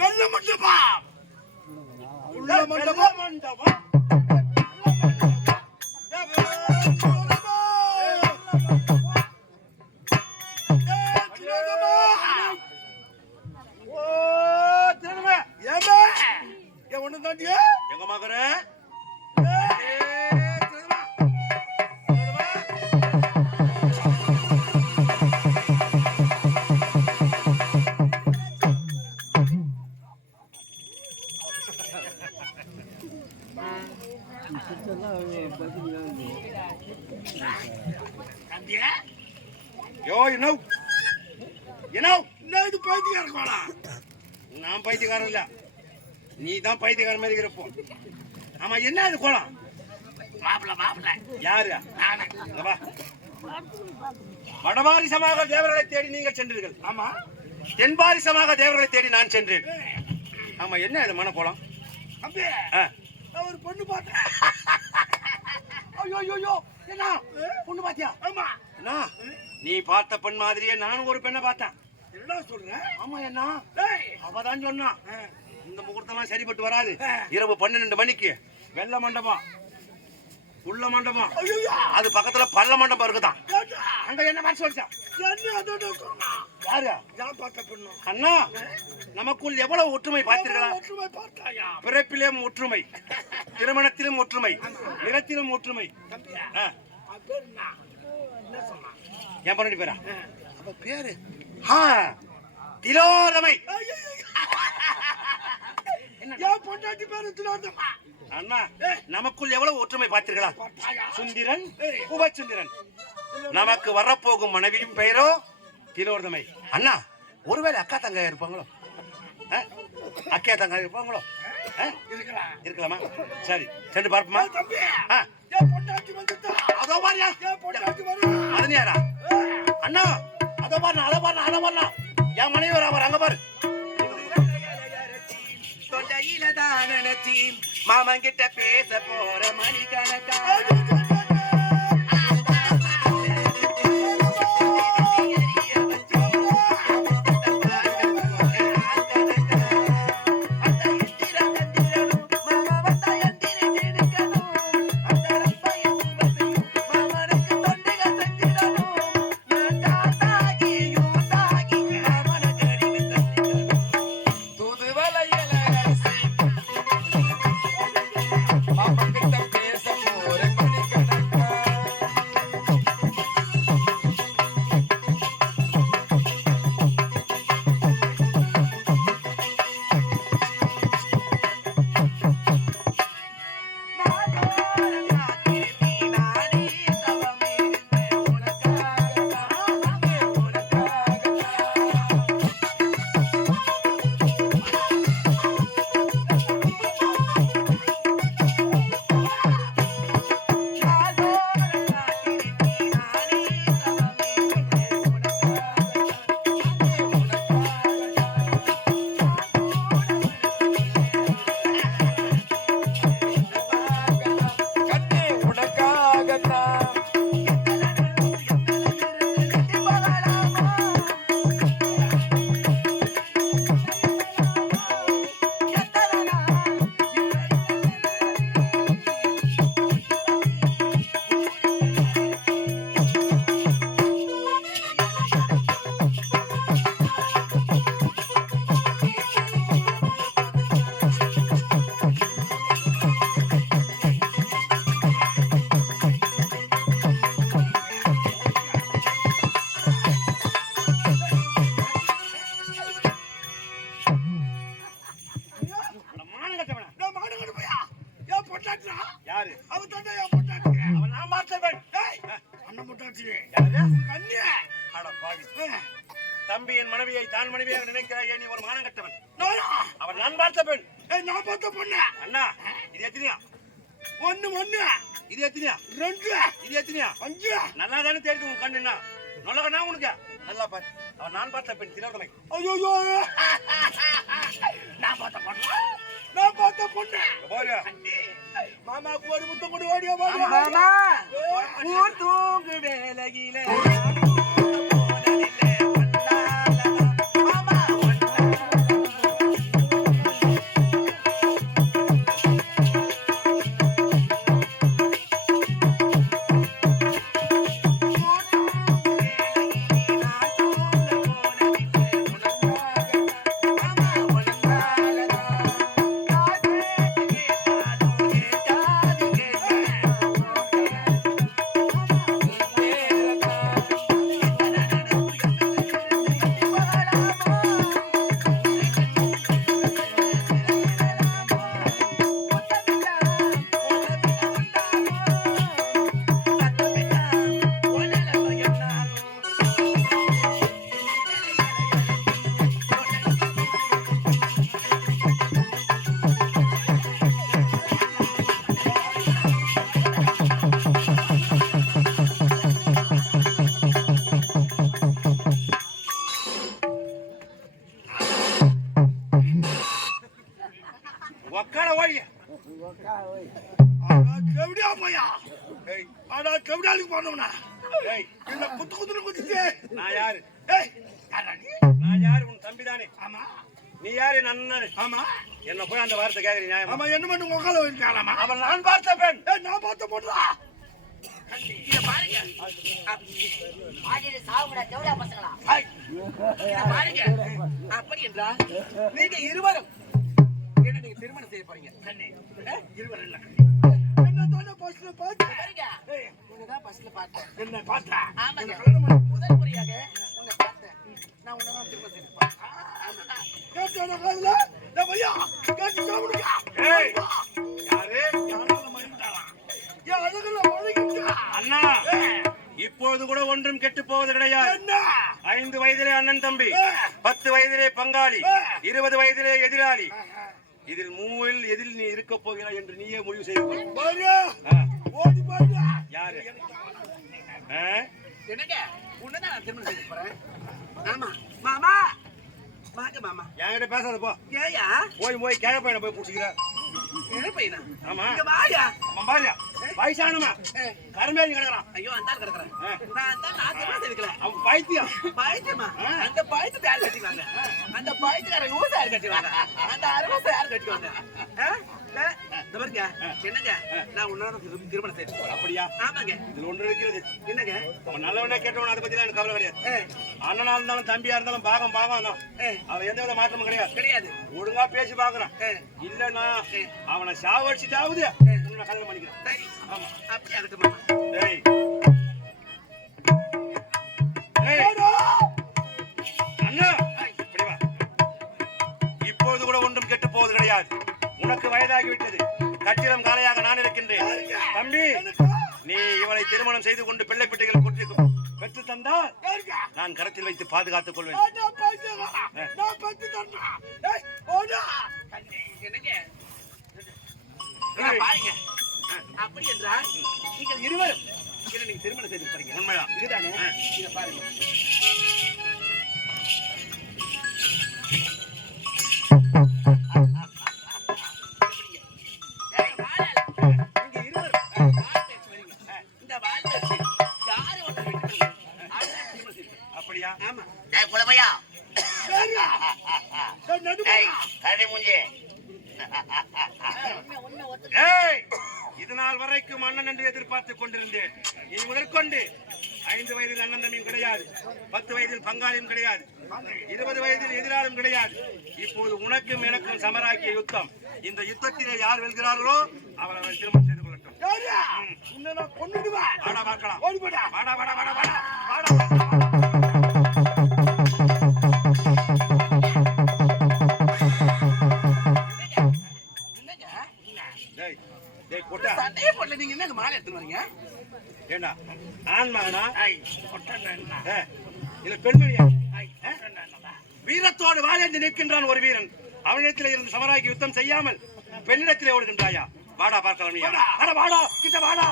வெள்ள மண்டபம் உள்ள மண்டபம் மண்டபம் எங்க மகர இது பைத்தியக்கார நான் பைத்தியக்காரன் இல்ல நீ தான் பைத்தியக்கார மாதிரி இருப்போம். ஆமா என்ன அது கோலம் மாப்பிள்ள யாரு வடபாரிசமாக தேவர்களை தேடி நீங்கள் சென்றீர்கள். ஆமா தென்பாரிசமாக தேவர்களை தேடி நான் சென்றேன். ஆமா என்ன அது மன கோலம்? ஒரு பொண்ணு பார்த்தேன். ஐயோ என்ன பொண்ணு பாத்தியா? ஆமா என்ன நீ பார்த்த பெண் மாதிரியே நானும் ஒரு பெண்ணை பார்த்தேன். என்ன சொல்றேன்? ஆமா என்ன அவதான் சொன்னா இந்த முகூர்த்தமா சரிப்பட்டு வராது. இரவு 12 மணிக்கு வெள்ள மண்டபம் உள்ள மண்டபம் அது பக்கத்துல பல்ல மண்டபம் இருக்குதான். அங்க என்ன மாதிரி சொல்லிச்சா? யாரு அண்ணா நமக்குள் எவ்வளவு ஒற்றுமை பார்த்தீர்களா? பிறப்பிலும் ஒற்றுமை, திருமணத்திலும் ஒற்றுமை, நிறத்திலும் ஒற்றுமை. என் பண்ணி பேரா பேரு திலோதமை. அண்ணா நமக்குள் எவ்வளவு ஒற்றுமை பார்த்தீர்களா? சுந்திரன் உபசுந்திரன். நமக்கு வரப்போகும் மனைவியும் பெயரோ திலோதமை. அண்ணா ஒருவேளை அக்கா தங்க இருப்பாங்களோ? அக்கா தங்க இருப்பாங்களோ? இருக்கலாமா? சரி சென்று பார்ப்போமா? அதோ பாரியா அதனியாரா அண்ணா அதோ பாருண்ணா என் மனைவி வர அங்க பாரு. மாமன் கிட்ட பேச போற மணிக்கணக்கா தம்பியின் மனைவியை தான் மனைவியாக நினைக்கிறாய். நீ ஒரு மானம் கட்டவன். அவர் நான் பார்த்த பெண். நான் பார்த்த பொண்ணு. அண்ணா இது எத்தனையா? ஒண்ணு. இது எத்தனையா? 2. இது எத்தனையா? 5. நல்லா தானே தெரியுது உன் கண்ணுன்னா. நல்ல உனக்கு நல்லா பாரு. அவன் நான் பார்த்த பெண் திலோதமை. ஐயோ நான் பார்த்த பொண்ணு போறியா? மாமா கோடி முத்தம் கொண்டு ஓடியா மாமா. ஊர் தூங்கு வேலையில எப்படியா போயா ஆனா கவிடாலுக்கு போனோம்னா என்ன குத்து குத்துன்னு குத்திச்சு. நான் யாரு? யாரா நீ? நான் யாரு? உன் தம்பி தானே. ஆமா. நீ யாரு? நன்னன். ஆமா. என்ன போய் அந்த வார்த்தை கேக்குறீ நியாயமா? ஆமா, என்ன பண்ணு உக்கால வைக்கலாமா? அவன் நான் பார்த்த பெண். நான் பார்த்த பொண்ணா? இத பாருங்க. ஆடிட்டு சாவுடா தேவடா பசங்களா. இத பாருங்க. அப்படி என்றா நீங்க இருவரும் என்ன நீங்க திருமணம் செய்ய போறீங்க? கண்ணே. இருவரும் இல்ல. என்ன தான பஸ்ல பாத்து பாருங்க. உன்னதான் பஸ்ல பார்த்தேன். என்ன பார்த்தா? ஆமாங்க. முதல் முறையாக உன்னை பார்த்தேன். நான் உன்னதான் திருமணம் செய்ய போறேன். ஆமா. கேட்டன காதுல டேய் பையா கேட்டு சாவுடுங்க. ஏய் யாரு? யாரால மறிட்டாளா? ஏ அழகுல மறிக்கிட்டா. அண்ணா இப்பொழுது கூட ஒன்றும் கெட்டு போவது கிடையாது. என்ன? 5 வயதிலே அண்ணன் தம்பி, 10 வயதிலே பங்காளி, 20 வயதிலே எதிராளி. இதில் மூவில் எதில் நீ இருக்க போகிறாய் என்று நீயே முடிவு செய்து கொள். பாரு ஓடி பாரு. யாரு? என்னங்க உன்னதான் நான் திருமணம் செய்ய போறேன். ஆமா மாமா வாங்க மாமா. என்கிட்ட பேசாத போ. ஏயா போய் கேழ பையனை போய் புடிச்சிக்கிற. என்ன பையனா? ஆமா. இங்க வாயா. அவன் பாரியா வயசானமா கருமேறி கிடக்குறான். ஐயோ அந்த ஆள் கிடக்குறான். நான் திருமணம் செய்துக்கல. அவன் பைத்தியம். பாய்த்துமா அந்த பாய்த்து யார் கட்டிவாங்க? அந்த பாய்த்துக்காரங்க ஊசா யார் கட்டிவாங்க? அந்த அரவசை யார் கட்டிவாங்க? பாருங்க என்னங்க நான் உன்னால திருமணம் செய்து போறேன். அப்படியா? ஆமாங்க. இதுல ஒன்று இருக்கிறது. என்னங்க? அவன் நல்லவனே கேட்டவன் அதை பத்தி எனக்கு கவலை கிடையாது. அண்ணனா இருந்தாலும் தம்பியா இருந்தாலும் பாகம் பாகம் தான். அவன் எந்த வித மாற்றமும் கிடையாது. கிடையாது. ஒழுங்கா பேசி பாக்குறான். இல்லன்னா அவனை சாவடிச்சுட்டாவது உன்னை கல்யாணம் பண்ணிக்கிறான். சரி ஆமா அப்படி ஆகட்டும் மாமா. டேய் அண்ணா இப்படி வா. இப்போது கூட ஒன்றும் கெட்டு போவது கிடையாது. உனக்கு வயதாகிவிட்டது. கட்டிடம் காலையாக நான் இருக்கின்றேன். தம்பி நீ இவளை திருமணம் செய்து கொண்டு பிள்ளை பிட்டைகள் கொட்டி பெற்று தந்தால் நான் கரத்தில் வைத்து பாதுகாத்துக் கொள்வேன். பாருங்க அப்படி என்றால் நீங்கள் இருவரும் என்ன நீங்க திருமணம் செய்து போறீங்க. உண்மைதான். இதுதானே? இத பாருங்க. அப்படியா? ஆமா. டேய் புலமையா டேய் கரடி மூஞ்சி ஏய் இது நாள் வரைக்கும் அண்ணன் என்று எதிர்பார்த்துக் கொண்டிருந்தேன். இனி முதற்கொண்டு 5 வயதில் அண்ணன் தம்பியும் கிடையாது, 10 வயதில் பங்காளியும் கிடையாது, 20 வயதில் எதிராலும் கிடையாது. இப்போது உனக்கும் எனக்கும் சமராக்கிய யுத்தம். இந்த யுத்தத்திலே யார் வெல்கிறார்களோ அவளை திருமணம் செய்து கொள்ளட்டும். வாடா பார்க்கலாம். வாடா வாடா வாடா வாடா வாடா. சண்டையே போடல. நீங்க என்ன மாலை எடுத்துன்னு வரீங்க? ஏண்டா ஆண் மகனா இல்ல பெண்மணியா? வீரத்தோடு வாழேந்து நிற்கின்றான் ஒரு வீரன். அவனிடத்தில் இருந்து சமராக்கி யுத்தம் செய்யாமல் பெண்ணிடத்திலே ஓடுகின்றாயா? வாடா பார்க்கலாம். நீ வாடா வாடா கிட்ட வாடா.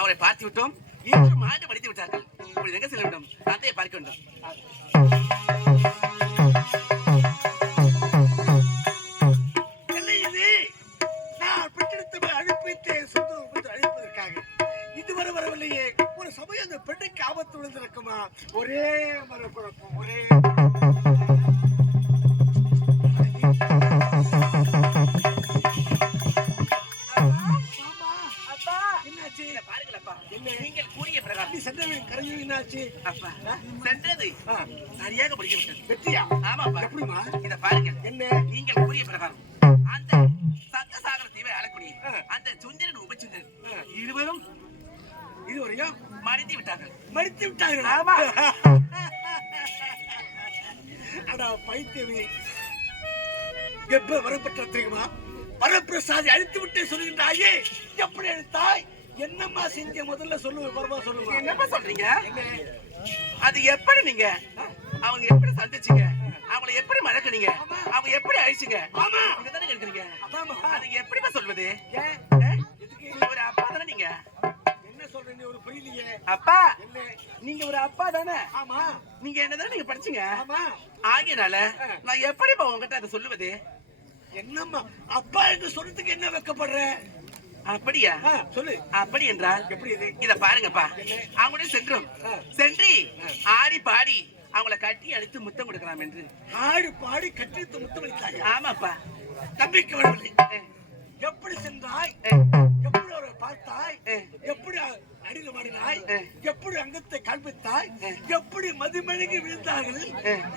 அவரை பார்த்து விட்டோம். இன்று மாண்டு படித்து விட்டார்கள். இப்படி எங்க செல்ல வேண்டும்? அதையே பார்க்க வேண்டும். நான் பெற்றெடுத்த அழைப்பித்து சொந்த அழைப்பதற்காக இதுவரை வரவில்லையே. ஒரு சமயம் அந்த பெண்ணுக்கு ஆபத்து விழுந்திருக்குமா? ஒரே மரக்குழப்பம். ஒரே நீங்கள் கூறிய பிரகாரம் நீ சென்றவன் கரையும் என்னாச்சு? அப்பா சென்றது சரியாக படிக்க விட்டது. வெற்றியா? ஆமாப்பா. எப்படிமா? இத பாருங்க. என்ன? நீங்கள் கூறிய பிரகாரம் அந்த சங்கசாகர தீவை அழக்கூடிய அந்த சுந்தரன் உபசுந்தரன் இருவரும் இதுவரையும் மடிந்து விட்டார்கள். மடித்து விட்டார்கள். ஆமா. அடா பைத்தியமே, எப்ப வரப்பட்ட தெரியுமா? வரப்பிரசாதி அழித்து விட்டே சொல்லுகின்றாயே, எப்படி அழித்தாய்? என்னம்மா செஞ்ச? முதல்ல சொல்லுங்க, பரவா சொல்லுங்க. என்னப்பா சொல்றீங்க? அது எப்படி நீங்க அவங்க எப்படி சந்திச்சீங்க, அவங்களை எப்படி மழக்கினீங்க, அவங்க எப்படி அழிச்சீங்க? ஆமா, இதுதானே கேக்குறீங்க. அதாம்மா. அதுக்கு எப்படிப்பா சொல்வது? ஏன்? ஒரு அப்பா தானே நீங்க. என்ன சொல்றீங்க? ஒரு புரியலையே. அப்பா, என்ன? நீங்க ஒரு அப்பா தானே. ஆமா. நீங்க என்னதானே நீங்க படிச்சீங்க. ஆமா. ஆகியனால நான் எப்படிப்பா உங்ககிட்ட அதை சொல்லுவது? என்னம்மா அப்பா என்று சொல்றதுக்கு என்ன வெக்கப்படுற? அப்படியா? சொல்லு. அப்படி என்றால் எப்படி இது? இத பாருங்கப்பா, அவங்களுடைய சென்றோம் சென்றி ஆடி பாடி அவங்கள கட்டி அடித்து முத்தம் கொடுக்கலாம் என்று. ஆடி பாடி கட்டி முத்தம் அளித்தாய்? ஆமாப்பா. நம்பிக்கை வரவில்லை. எப்படி சென்றாய்? எப்படி அவரை பார்த்தாய்? எப்படி அடியில் மாடினாய்? எப்படி அங்கத்தை காண்பித்தாய்? எப்படி மதிமழங்கி விழுந்தார்கள்?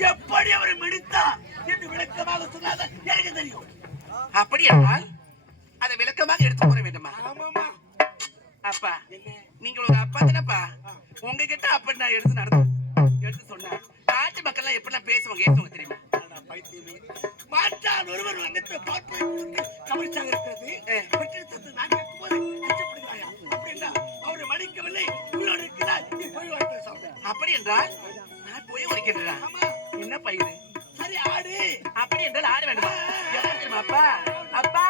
எப்படி அவரை மிடித்தார் என்று விளக்கமாக சொன்னாத எனக்கு தெரியும். அப்படி என்றால் அதை விளக்கமாக எடுத்து கூற வேண்டுமா? ஆமாமா. அப்பா, நீங்க ஒரு அப்பா தானப்பா. உங்ககிட்ட அப்படி நான் எடுத்து சொன்னா நாட்டு மக்கள் எல்லாம் எப்படி பேசுவாங்க ஏசுவாங்க தெரியுமா? பைத்தியமே, மாற்றான் ஒருவர் அங்கத்தை பார்ப்பதை கவனிச்சாக இருக்கிறது. பெற்றெடுத்தது நான் கேட்கும்போது அச்சப்படுகிறாயா? அப்படின்னா அவரை மடிக்கவில்லை, உங்களோடு இருக்கிறார். நீ போய் வார்த்தை சாப்பிட. அப்படி என்றால் நான் போய் உரைக்கின்றேன். என்ன பயிர்? சரி, ஆடு. அப்படி என்றால் ஆட வேண்டுமா? எப்படி தெரியுமா அப்பா? அப்பா,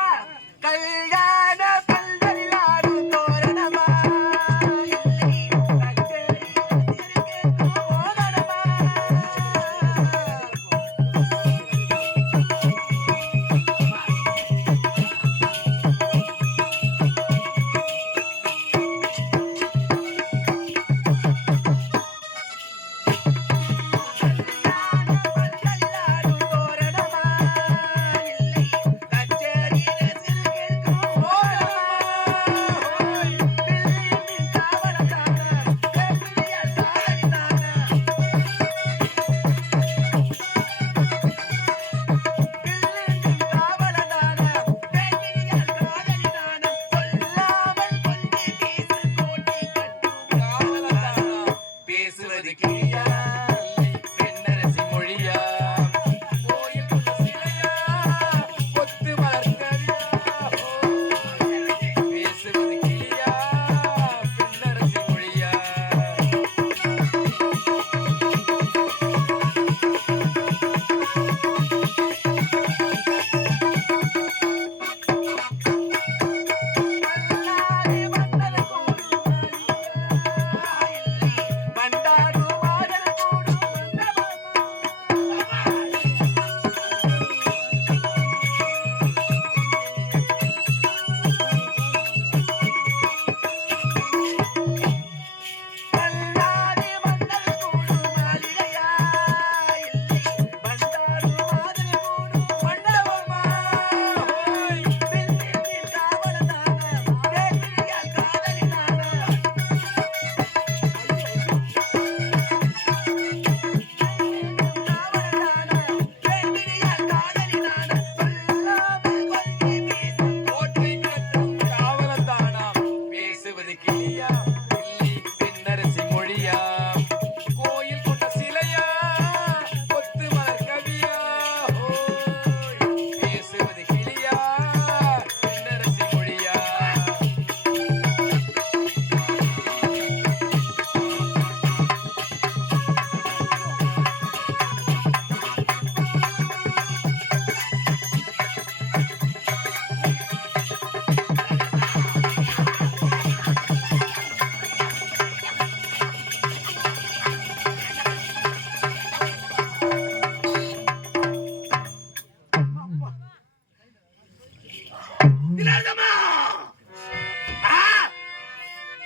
கல்யாண பந்தலில் ஆடும் தோரணமா,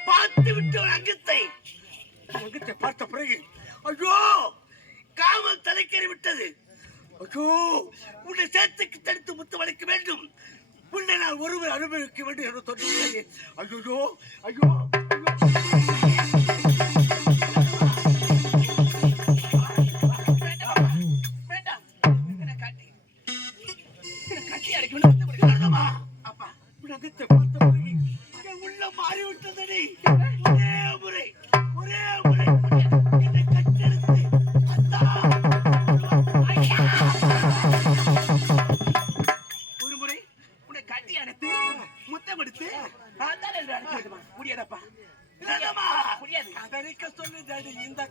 பார்த்து விட்டு அங்கத்தை பார்த்த பிறகு ஐயோ காமல் தலைக்கேறி விட்டது. ஐயோ, உன்னை சேர்த்துக்கு தடுத்து முத்து வளைக்க வேண்டும், உன்னை நான் ஒருவர் அனுபவிக்க வேண்டும் என்று தோன்றுகிறது. ஐயோ ஐயோ ஐயோ. இந்த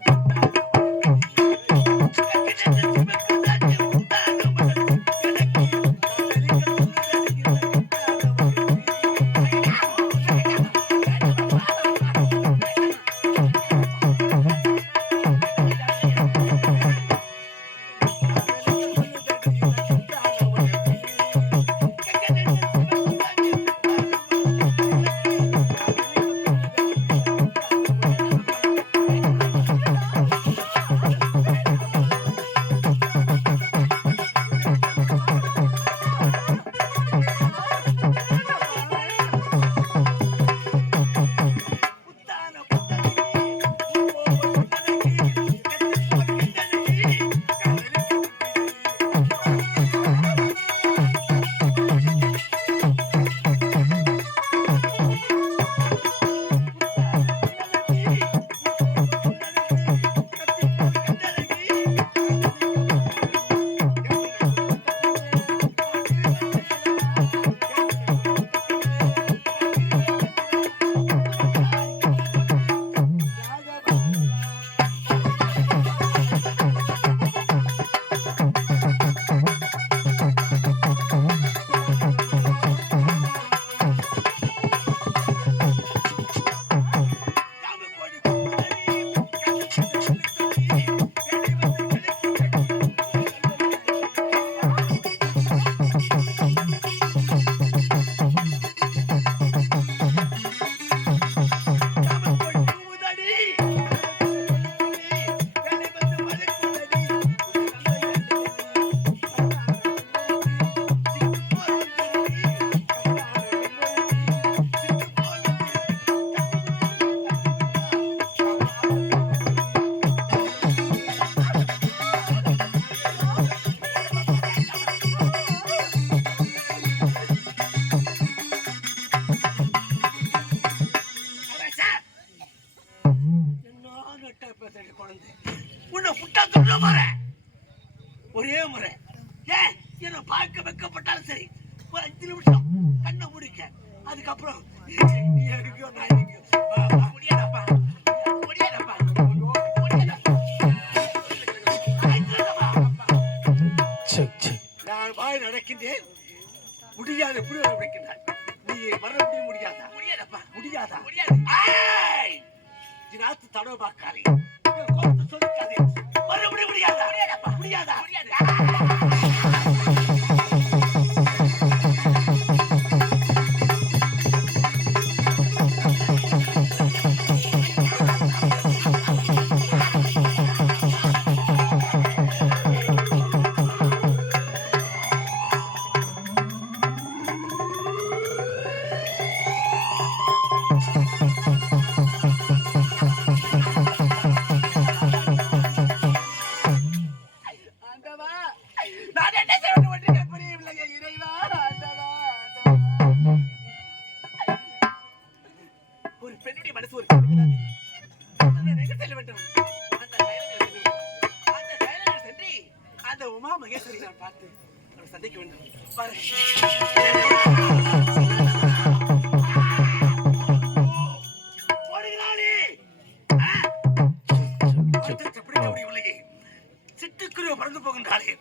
உன்னை புட்டா சொல்ல போறேன் ஒரே முறை ஏன் என்ன பார்க்க வைக்கப்பட்டாலும் சரி ஒரு 5 நிமிஷம் கண்ணை முடிக்க அதுக்கப்புறம் நீ இருக்கோ நான் இருக்கோ முடியாதப்பா முடியாதப்பா நான் வாய் நடக்கின்றேன் முடியாது எப்படி வைக்கின்றாய் நீ மறுபடியும் முடியாதா முடியாதப்பா முடியாதா முடியாது தினாத்து தடவை பார்க்காதே கோபத்தை சொல்லிக்காதே மறுபடியும் முடியாதா முடியாதா நான் என்ன செய்வது ஒன்றுமே புரியவில்லையே இறைவா ஆண்டவா ஒரு பெண்ணுடைய மனசு ஒரு எங்க செல்ல வேண்டும் அந்த தைலத்தில் சென்று அந்த உமா மகேஸ்வரி நான் பார்த்து அவரை சந்திக்க வேண்டும் சிட்டுக்குருவ பறந்து போகின்றாளே